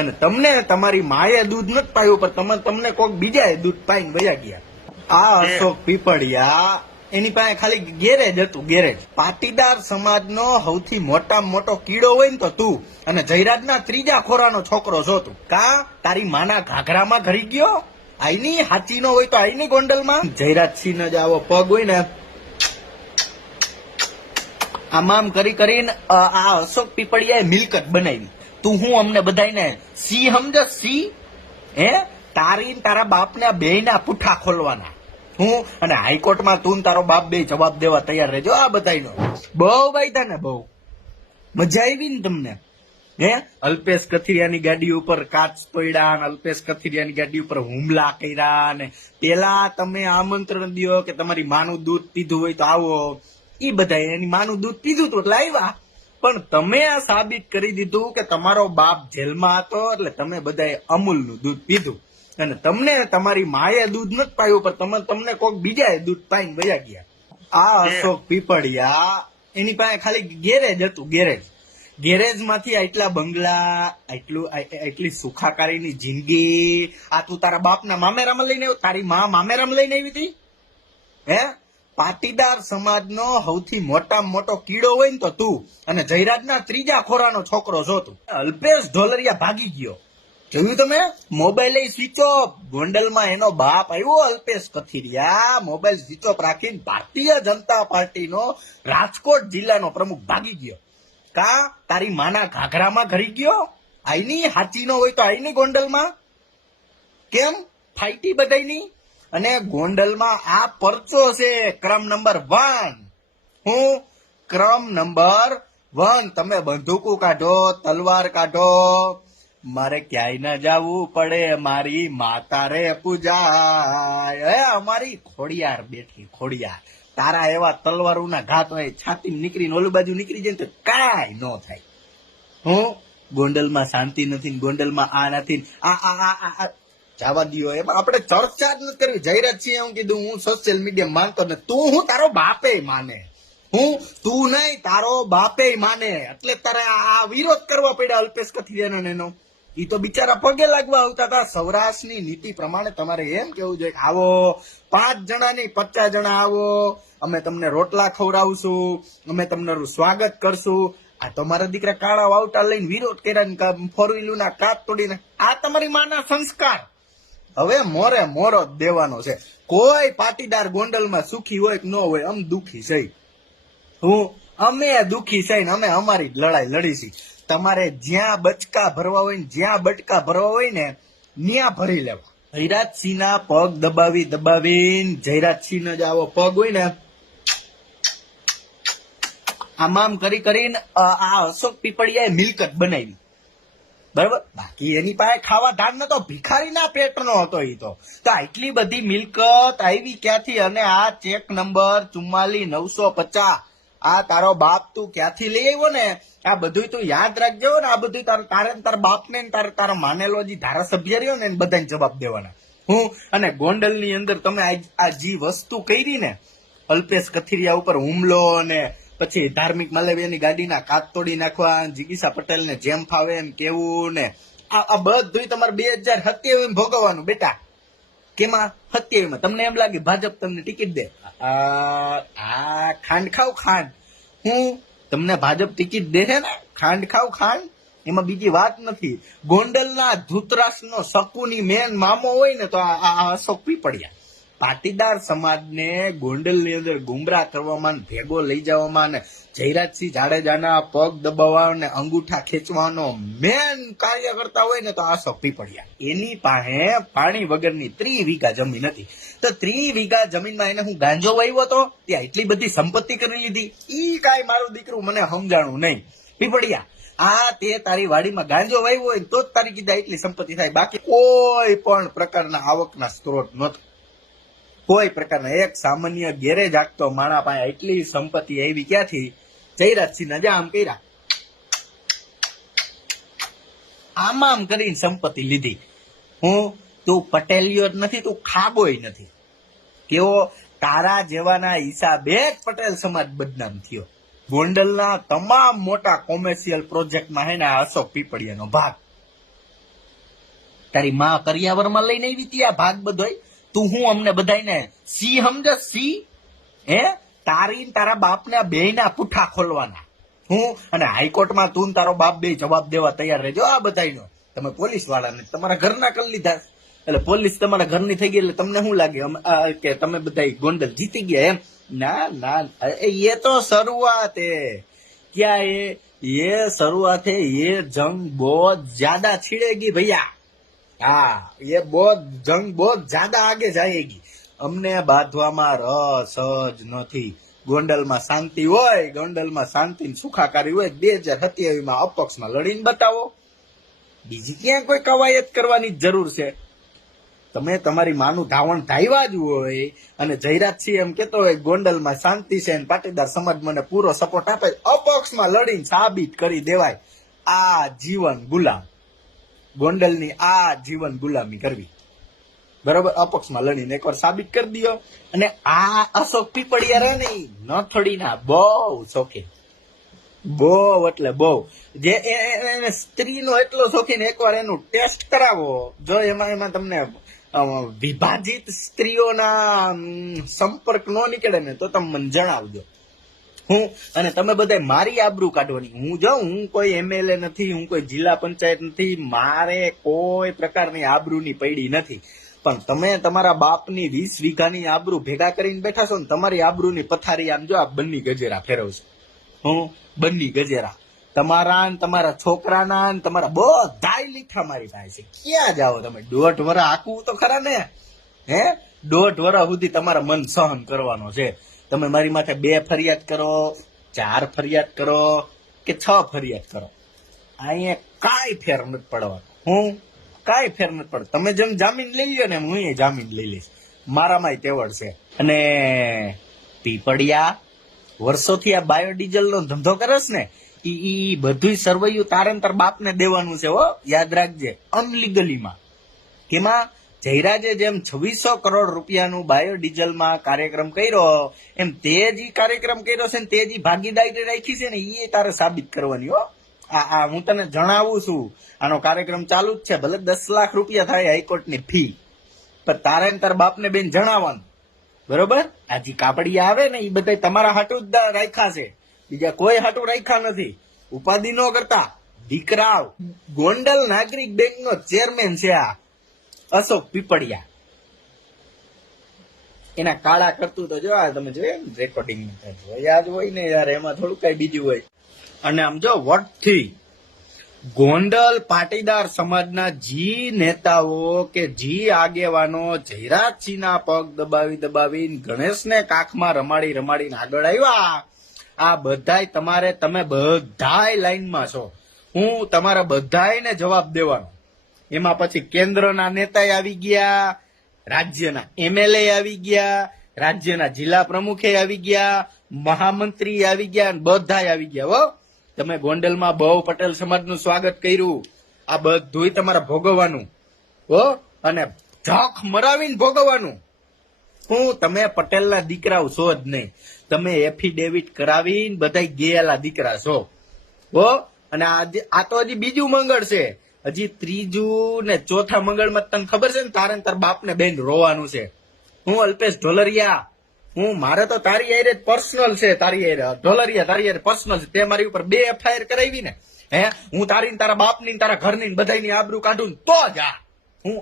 અને તમને તમારી માએ દૂધ નથી પાયું પણ તમને કોઈક બીજાએ દૂધ પાઈને વયા ગયા. આ અશોક પીપળિયા એની પાસે ખાલી ગેરેજ હતું, ગેરેજ. પાટીદાર સમાજનો સૌથી મોટામાં મોટો કીડો હોય ને તો તું, અને જયરાજના ત્રીજા ખોરાનો છોકરો છો તું. કા તારી માના ઘાઘરામાં ઘરી ગયો? આઈની હાચી નો હોય તો આઈની ગોંડલમાં. જયરાજસિંહ જ આવો પગ હોય ને આમ કરીને આ અશોક પીપળિયાએ મિલકત બનાવી. તું હું અમને બધાને સી સમજ? સી હે તારી તારા બાપને બેયના પુઠ્ઠા ખોલવાના હું, અને હાઈકોર્ટમાં તું તારો બાપ બે જવાબ દેવા તૈયાર રહેજો. આ બધાનો બહુ વાયદા ને બહુ મજા આવી ને તમને. હે અલ્પેશ કથિરિયાની ગાડી ઉપર કાચ તોડ્યા ને અલ્પેશ કથિરિયાની ગાડી ઉપર હુમલા કર્યા ને પેલા તમે આમંત્રણ દો કે તમારી માનું દૂધ પીધું હોય તો આવો. ઈ બધા એની માનું દૂધ પીધું હતું એટલે આવ્યા, પણ તમે આ સાબિત કરી દીધું કે તમારો બાપ જેલમાં હતો એટલે તમે બધાએ અમૂલનું દૂધ પીધું, અને તમને તમારી માએ દૂધ નથી પાયું પણ તમને કોઈક બીજાએ દૂધ પાઈને વયા ગયા. આ અશોક પીપળિયા એની પાસે ખાલી ગેરેજ હતું, ગેરેજ. ગેરેજ માંથી આટલા બંગલા, આટલી સુખાકારીની જિંદગી. આ તું તારા બાપના મામેરામાં લઈને આવ્યો? તારી માં મામેરામાં લઈને આવી હતી? હે પાટીદાર સમાજનો સૌથી મોટામાં મોટો કીડો હોય ને તો તું, અને જયરાજના ત્રીજા ખોરાનો છોકરો છો તું. અલ્પેશ ઢોલરિયા ભાગી ગયો, જોયું તમે? Mobile switch off. ગોંડલમાં એનો બાપ આવ્યો Alpesh Kathiria, mobile switch off રાખીને ભારતીય જનતા પાર્ટીનો રાજકોટ જિલ્લાનો પ્રમુખ ભાગી ગયો. કા તારી માના ઘાઘરામાં ઘરી ગયો? આઈની હાચી નો હોય તો આઈની ગોંડલમાં. કેમ ફાઈટી બધાની? અને ગોંડલમાં આ પરચો છે ક્રમ નંબર 1. હું ક્રમ નંબર 1. તમે બંદૂકો કાઢો, તલવાર કાઢો, મારે ક્યાંય ના જવું પડે, મારી માતા રે પૂજાય. અમારી ખોડિયાર બેઠી, ખોડિયાર. તારા એવા તલવારોના ઘાત હોય છાતી નીકળીને ઓલી બાજુ નીકળી જાય તો કાંઈ ન થાય. હું ગોંડલમાં શાંતિ નથી, ગોંડલમાં આ નથી, આ જવા દો. એમાં આપણે ચર્ચા જ નથી કરવી. જયરાજસિંહ હું કીધું હું સોશિયલ મીડિયા માનતો ને તું હું તારો બાપે માને, હું તું નહીં તારો બાપે માને, એટલે તારે આ વિરોધ કરવા પડ્યા અલ્પેશ કથિરિયાનો એનો. ઈ તો બિચારા પગે લાગવા આવતા હતા. સૌરાષ્ટ્રની નીતિ પ્રમાણે તમારે એમ કેવું જોઈએ કે આવો 5 જણા નહીં 50 જણા આવો, અમે તમને રોટલા ખવડાવશું, અમે તમને સ્વાગત કરશું. આ તમારા દીકરા કાળા વાવટા લઈને વિરોધ કર્યા, 4 વ્હીલના કાચ તોડીને. આ તમારી માના સંસ્કાર. હવે મોરે મોરો જ દેવાનો છે. કોઈ પાટીદાર ગોંડલમાં સુખી હોય કે ન હોય, અમે દુખી છે. અમે દુખી છે ને અમે અમારી લડાઈ લડીશી. તમારે જ્યાં બચકા ભરવા હોય ને જ્યાં બટકા ભરવા હોય ને ત્યાં ભરી લેવા. જયરાજસિંહના પગ દબાવીને જયરાજસિંહ જ આવો પગ હોય ને આમ કરીને આ અશોક પીપળિયાએ મિલકત બનાવી, બરાબર. બાકી એની પાસે ખાવા ધાન નતો, ભિખારીના પેટનો હતો ઈ તો. આટલી બધી મિલકત આવી ક્યાંથી? અને આ ચેક નંબર 44950 આ તારો બાપ તું ક્યાંથી લઈ આવ્યો ને, આ બધું તું યાદ રાખજો ને. આ બધું તારા બાપને તારા માનેલો જે ધારાસભ્ય રહ્યો ને બધાને જવાબ દેવાના. હું અને ગોંડલની અંદર તમે આ જે વસ્તુ કરી ને, અલ્પેશ કથિરિયા ઉપર હુમલો ને પછી ધાર્મિક માલવ્યની ગાડીના કાચ તોડી નાખવા, જિગીસા પટેલને જેમ ફાવે એમ કેવું ને, આ બધું તમારે 2027 ભોગવવાનું બેટા. કેમાં 27માં તમને એમ લાગે ભાજપ તમને ટિકિટ દે? આ ખાંડ ખાવ ખાંડ. હું તમને ભાજપ ટિકિટ દે છે ને, ખાંડ ખાવ ખાંડ. એમાં બીજી વાત નથી. ગોંડલના ધૂતરાષ્ટ્રનો શકુની મેન મામો હોય ને તો આ અશોક પીપળિયા. પાટીદાર સમાજને ગોંડલની અંદર ગુમરાહ કરવામાં, ભેગો લઈ જવામાં અને જયરાજસિંહ જાડેજાના પગ દબાવવા અને અંગૂઠા ખેંચવાનો મેન કાર્ય કરતા હોય ને તો અશોક પીપળિયા. એની પાસે પાણી વગરની 30 વીઘા જમીન હતી. તો 30 વીઘા જમીનમાં એને હું ગાંજો વાવ્યો હતો, ત્યાં એટલી બધી સંપત્તિ કરી લીધી. ઈ કાંઈ મારું દીકરું મને સમજાણું નહીં. પીપળિયા આ તે તારી વાડીમાં ગાંજો વાવ્યો હોય તો જ તારી કીધા એટલી સંપત્તિ થાય. બાકી કોઈ પણ પ્રકારના આવકના સ્ત્રોત નથી, કોઈ પ્રકારના. એક સામાન્ય ગેરેજ હાંકતો માણા પાસે એટલી સંપત્તિ આવી ક્યાંથી? જયરાજસિંહના જ આમ કર્યા, આમ કરીને સંપત્તિ લીધી. તું પટેલિયો જ નથી, તું ખાબોય નથી. કેવો તારા જેવાના હિસાબે જ પટેલ સમાજ બદનામ થયો. ગોંડલના તમામ મોટા કોમર્શિયલ પ્રોજેક્ટમાં હે ને અશોક પીપળિયાનો ભાગ. તારી માં કરિયાવરમાં લઈને આવી હતી આ ભાગ બધોય. તું હું અમને બધાને સી સમજ સી? હે તારી ને તારા બાપને બેયના પુઠ્ઠા ખોલવાના. હું અને હાઈકોર્ટમાં તું ને તારો બાપ બે જવાબ દેવા તૈયાર રહેજો આ બધાયનો. તમે પોલીસ વાળાને તમારા ઘરના કરી લીધા એટલે પોલીસ તમારા ઘરની થઈ ગઈ એટલે તમને શું લાગે કે તમે બધા ગોંડલ જીતી ગયા એમ? ના ના, ये तो शुरुआत है. क्या ये शुरुआत है. ये जंग बहुत ज्यादा छिड़ेगी भैया. हाँ, ये जंग बहुत ज्यादा आगे जाएगी. અમને બાંધવામાં રસ જ નથી. ગોંડલમાં શાંતિ હોય, ગોંડલમાં શાંતિ સુખાકારી હોય. 2027માં અપક્ષમાં લડીને બતાવો. બીજી ક્યાં કોઈ કવાયત કરવાની જરૂર છે? તમે તમારી માનું ધાવણ ધાવ્યા જ હોય અને જયરાજસિંહ એમ કેતો હોય ગોંડલમાં શાંતિ છે અને પાટીદાર સમાજ મને પૂરો સપોર્ટ આપે, અપક્ષમાં લડીને સાબિત કરી દેવાય. આ જીવન ગુલામ, ગોંડલની આ જીવન ગુલામી કરવી. બરોબર, અપક્ષમાં લડીને એકવાર સાબિત કરી દો. અને આ અશોક પીપળિયા રહે ને નથડીના બહુ શોખીન, બહુ એટલે બહુ. જે એને સ્ત્રીનો એટલો શોખીન, એકવાર એનું ટેસ્ટ કરાવો. જો એમાં તમને વિભાજિત સ્ત્રીઓના સંપર્ક નો નીકળે ને તો તમે મને જણાવજો. હું અને તમે બધા મારી આબરૂ કાઢવાની. હું કોઈ એમએલએ નથી, હું કોઈ જિલ્લા પંચાયત નથી, મારે કોઈ પ્રકારની આબરૂની પૈડી નથી. પણ તમે તમારા બાપની 20 વીઘાની આબરૂ ભેગા કરીને બેઠા છો ને તમારી આબરૂની પથારી આમ જો આ બન્ની ગજેરા ફેરવશે. હું બન્ની ગજેરા તમારા ને તમારા છોકરાના ને તમારા બધાય લીઠા મારી પાસે. ક્યાં જાઓ તમે? 1.5 વર્ષ આકવું તો ખરા ને. હે 1.5 વર્ષ સુધી તમારા મન સહન કરવાનો છે. તમે મારી માથે 2 ફરિયાદ કરો, 4 ફરિયાદ કરો કે 6 ફરિયાદ કરો, અહીંયા કાંઈ ફેર નથી પડવાનો. હું કાંઈ ફેર નથી પડે. તમે જેમ જામીન લઈ લ્યો ને હું એ જામીન લઈ લઈશ. મારામાંય તેવડ છે. અને પીપળિયા વર્ષોથી આ બાયોડીઝલ નો ધંધો કરે છે ને, ઈ બધું સરવૈયું તારે તાર બાપને દેવાનું છે. હો, યાદ રાખજે. અનલીગલીમાં કેમાં જયરાજે જેમ 2600 કરોડ રૂપિયાનું બાયોડીઝલમાં કાર્યક્રમ કર્યો એમ તે જ કાર્યક્રમ કર્યો છે ને તે જ ભાગીદારી રાખી છે ને એ તારે સાબિત કરવાની. હો, આ હું તને જણાવું છું. આનો કાર્યક્રમ ચાલુ જ છે. ભલે 10 લાખ રૂપિયા થાય હાઈકોર્ટની ફી, પણ તારે ને તાર બાપને બેન જણાવવાનું. બરોબર? આ જે કાપડિયા આવે ને એ બધા તમારા હાટું જ રાખ્યા છે, બીજા કોઈ હાટું રાખ્યા નથી. ઉપાધિ ન કરતા. દીકરા ગોંડલ નાગરિક બેંક નો ચેરમેન છે આ અશોક પીપળિયા. એના કાળા કરતું તો જો આ તમે જોયું રેકોર્ડિંગ યાદ હોય ને યાર, એમાં થોડું કઈ બીજું હોય. અને આમ જો વટથી ગોંડલ પાટીદાર સમાજના જી નેતાઓ કે જી આગેવાનો જયરાજસિંહના પગ દબાવીને ગણેશને કાખમાં રમાડીને આગળ આવ્યા. આ બધાય તમે બધાય લાઈનમાં છો. હું તમારા બધાયને જવાબ દેવાનો. એમાં પછી કેન્દ્રના નેતા આવી ગયા, રાજ્યના એમએલએ આવી ગયા, રાજ્યના જિલ્લા પ્રમુખે આવી ગયા, મહામંત્રી આવી ગયા, બધાય આવી ગયા. હો, તમે ગોંડલમાં બહુ પટેલ સમાજનું સ્વાગત કર્યું. આ બધુંય તમારે ભોગવવાનું. હો, અને જખ મરાવીને ભોગવવાનું. હું તમે પટેલના દીકરાઓ છો જ નહીં. તમે એફિડેવિટ કરાવીને બધાય ગયેલા દીકરા છો. હો, અને આ તો હજી બીજું મંગળ છે. હજી ત્રીજું ને ચોથા મંગળમાં તને ખબર છે ને તારે તાર બાપને બેન રોવાનું છે. હું અલ્પેશ ઢોલરિયા, મારે તો તારી હારે પર્સનલ છે. તારી હારે ઢોલરિયા, તારી હારે પર્સનલ છે. તે મારી ઉપર 2 FIR કરાવી ને, હે હું તારી તારા બાપની તારા ઘરની બધાની આબરૂ કાઢું તો જા. હું